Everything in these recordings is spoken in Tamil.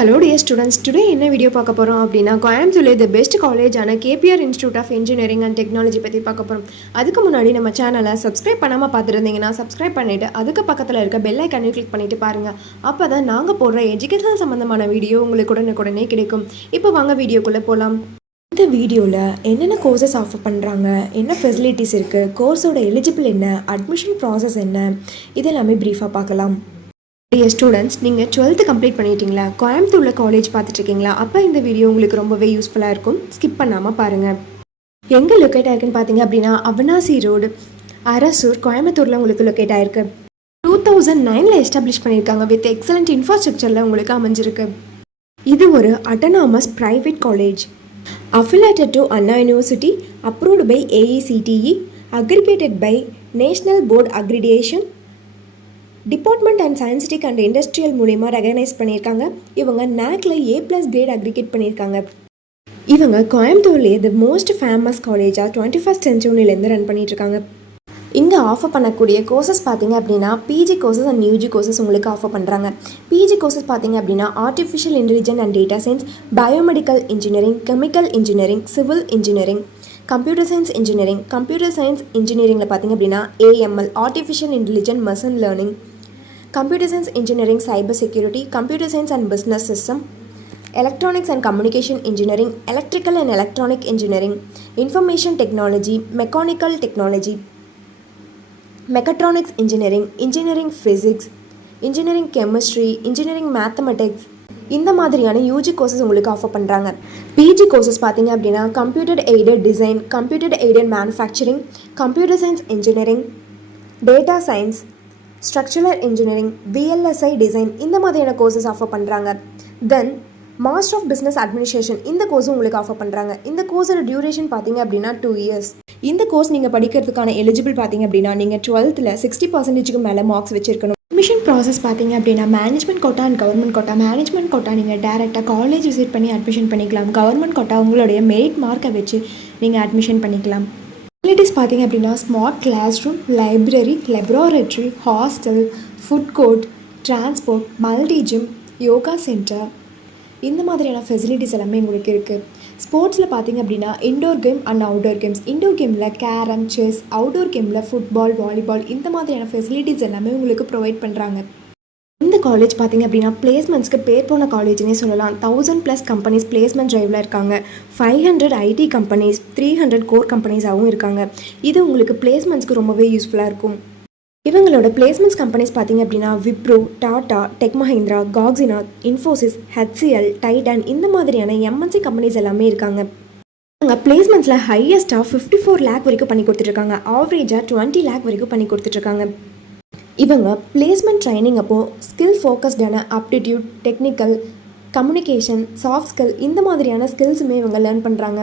Hello dear students, today என்ன வீடியோ பார்க்க போகிறோம் அப்படின்னா கோயம்புத்தூர்ல தி பெஸ்ட் காலேஜான KPR institute of engineering and technology பற்றி பார்க்க போகிறோம். அதுக்கு முன்னாடி நம்ம சேனலை சப்ஸ்கிரைப் பண்ணாமல் பார்த்துருந்தீங்கன்னா சப்ஸ்கிரைப் பண்ணிவிட்டு அதுக்கு பக்கத்தில் இருக்க பெல் ஐக்கானை கிளிக் பண்ணிவிட்டு பாருங்கள். அப்போ தான் நாங்கள் போடுற எஜுகேஷன் சம்மந்தமான வீடியோ உங்களுக்கு உடனே கிடைக்கும். இப்போ வாங்க வீடியோக்குள்ளே போகலாம். இந்த வீடியோவில் என்னென்ன கோர்சஸ் ஆஃபர் பண்ணுறாங்க, என்ன ஃபெசிலிட்டிஸ் இருக்குது, கோர்ஸோட எலிஜிபிள் என்ன, அட்மிஷன் ப்ராசஸ் என்ன, இதெல்லாமே ப்ரீஃபாக பார்க்கலாம். டியர் ஸ்டூடெண்ட்ஸ், நீங்கள் 12th கம்ப்ளீட் பண்ணிட்டீங்களா, கோயம்புத்தூரில் காலேஜ் பார்த்துட்ருக்கீங்களா? அப்போ இந்த வீடியோ உங்களுக்கு ரொம்பவே யூஸ்ஃபுல்லாக இருக்கும். ஸ்கிப் பண்ணாமல் பாருங்கள். எங்கே லொக்கேட் ஆயிருக்குன்னு பார்த்தீங்க அப்படின்னா அவினாசி ரோடு, அரசூர், கோயம்புத்தூரில் உங்களுக்கு லொக்கேட் ஆயிருக்கு. 2009 எஸ்டாப்ளிஷ் பண்ணியிருக்காங்க. வித் எக்ஸலண்ட் இன்ஃப்ராஸ்ட்ரக்சரில் உங்களுக்கு அமைஞ்சிருக்கு. இது ஒரு autonomous private college, affiliated to Anna University, approved by AECTE, aggregated by National Board Accreditation, department and scientific and industrial மூலிமா ரெகனைஸ் பண்ணியிருக்காங்க. இவங்க NAACல A+ கிரேட் அக்ரிகேட் பண்ணியிருக்காங்க. இவங்க கோயம்புத்தூர்லேயே தி மோஸ்ட் ஃபேமஸ் காலேஜாக 21st சென்ச்சுரியிலேருந்து ரன் பண்ணிகிட்ருக்காங்க. இங்கே ஆஃபர் பண்ணக்கூடிய கோர்சஸ் பார்த்தீங்க அப்படின்னா PG courses and UG courses உங்களுக்கு ஆஃபர் பண்ணுறாங்க. பிஜி கோர்சஸ் பார்த்தீங்க அப்படின்னா artificial intelligence and data science, biomedical engineering, chemical engineering, civil engineering, computer science engineering. Computer science இன்ஜினியரிங்கில் பார்த்தீங்க அப்படின்னா AML, artificial intelligence, machine learning, computer science engineering, cyber security, computer science and business system, electronics and communication engineering, electrical and electronic engineering, information technology, mechanical technology, mechatronics engineering, engineering physics, engineering chemistry, engineering mathematics, இந்த மாதிரியான யூஜி கோர்சஸ் உங்களுக்கு ஆஃபர் பண்ணுறாங்க. பிஜி கோர்சஸ் பார்த்தீங்க அப்படின்னா computer aided design, computer aided manufacturing, computer science engineering, data science, structural engineering, VLSI design, இந்த மாதிரியான கோர்சஸ் ஆஃபர் பண்ணுறாங்க. Then master of business administration, இந்த கோர்ஸும் உங்களுக்கு ஆஃபர் பண்ணுறாங்க. இந்த கோர்ஸோட டியூரேஷன் பார்த்தீங்க அப்படின்னா 2 years. இந்த கோர்ஸ் நீங்கள் படிக்கிறதுக்கான எலிஜிபிள் பார்த்தீங்க அப்படின்னா நீங்கள் 12th 60% மேலே மார்க்ஸ் வச்சுருக்கணும். அட்மிஷன் ப்ராசஸ் பார்த்தீங்க அப்படின்னா management quota and government quota. Management quota நீங்கள் டேரெக்டாக காலேஜ் விசிட் பண்ணி அட்மிஷன் பண்ணிக்கலாம். கவர்மெண்ட் கோட்டா உங்களுடைய மெரிட் மார்க்கை வச்சு நீங்கள் அட்மிஷன் பண்ணிக்கலாம். ஃபெசிலிட்டிஸ் பார்த்தீங்க அப்படின்னா smart class room, library, laboratory, hostel, food court, transport, multi gym, yoga centre, இந்த மாதிரியான ஃபெசிலிட்டிஸ் எல்லாமே உங்களுக்கு இருக்குது. ஸ்போர்ட்ஸில் பார்த்தீங்க அப்படின்னா indoor game and outdoor games. Indoor கேமில் கேரம், செஸ், அவுடோர் கேமில் ஃபுட்பால், வாலிபால், இந்த மாதிரியான ஃபெசிலிட்டிஸ் எல்லாமே உங்களுக்கு ப்ரொவைட் பண்ணுறாங்க. இந்த காலேஜ் பார்த்தீங்க அப்படின்னா பிளேஸ்மெண்ட்ஸ்க்கு பேர் போன காலேஜ்னே சொல்லலாம். 1000+ கம்பெனிஸ் பிளேஸ்மெண்ட் ட்ரைவில் இருக்காங்க. 500 IT கம்பெனிஸ், 300 கோர் கம்பெனிஸாகவும் இருக்காங்க. இது உங்களுக்கு பிளேஸ்மெண்ட்ஸ்க்கு ரொம்பவே யூஸ்ஃபுல்லாக இருக்கும். இவங்களோட பிளேஸ்மெண்ட்ஸ் கம்பெனிஸ் பார்த்தீங்க அப்படின்னா விப்ரோ, டாடா, டெக் மஹிந்திரா, காக்ஸினா, இன்ஃபோசிஸ், HCL, டைட்டன், இந்த மாதிரியான MNC கம்பெனிஸ் எல்லாமே இருக்காங்க. அவங்க பிளேஸ்மெண்ட்ஸில் ஹையஸ்ட்டாக 54 lakh வரைக்கும் பண்ணி கொடுத்துட்ருக்காங்க. ஆவரேஜாக 20 lakh வரைக்கும் பண்ணி கொடுத்துட்ருக்காங்க. இவங்க பிளேஸ்மெண்ட் ட்ரைனிங் அப்போது ஸ்கில் ஃபோக்கஸ்டான aptitude, technical, communication, soft skill, இந்த மாதிரியான ஸ்கில்ஸுமே இவங்க லேர்ன் பண்ணுறாங்க.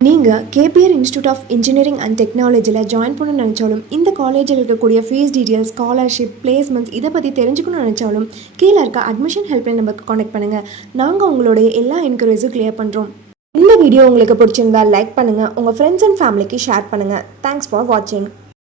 நீங்கள் KPR institute of engineering and டெக்னாலஜியில் ஜாயின் பண்ண நினச்சாலும், இந்த காலேஜில் இருக்கக்கூடிய ஃபீஸ் டீட்டெயில்ஸ், ஸ்காலர்ஷிப், பிளேஸ்மெண்ட்ஸ், இதை பற்றி தெரிஞ்சுக்கணும்னு நினச்சாலும் கீழே இருக்க அட்மிஷன் ஹெல்ப்லைன் நம்பருக்கு கான்டெக்ட் பண்ணுங்கள். நாங்கள் உங்களுடைய எல்லா என்கொயரிஸும் கிளியர் பண்ணுறோம். இந்த வீடியோ உங்களுக்கு பிடிச்சிருந்தால் லைக் பண்ணுங்கள், உங்கள் ஃப்ரெண்ட்ஸ் அண்ட் ஃபேமிலிக்கு ஷேர் பண்ணுங்கள். தேங்க்ஸ் ஃபார் வாட்சிங்.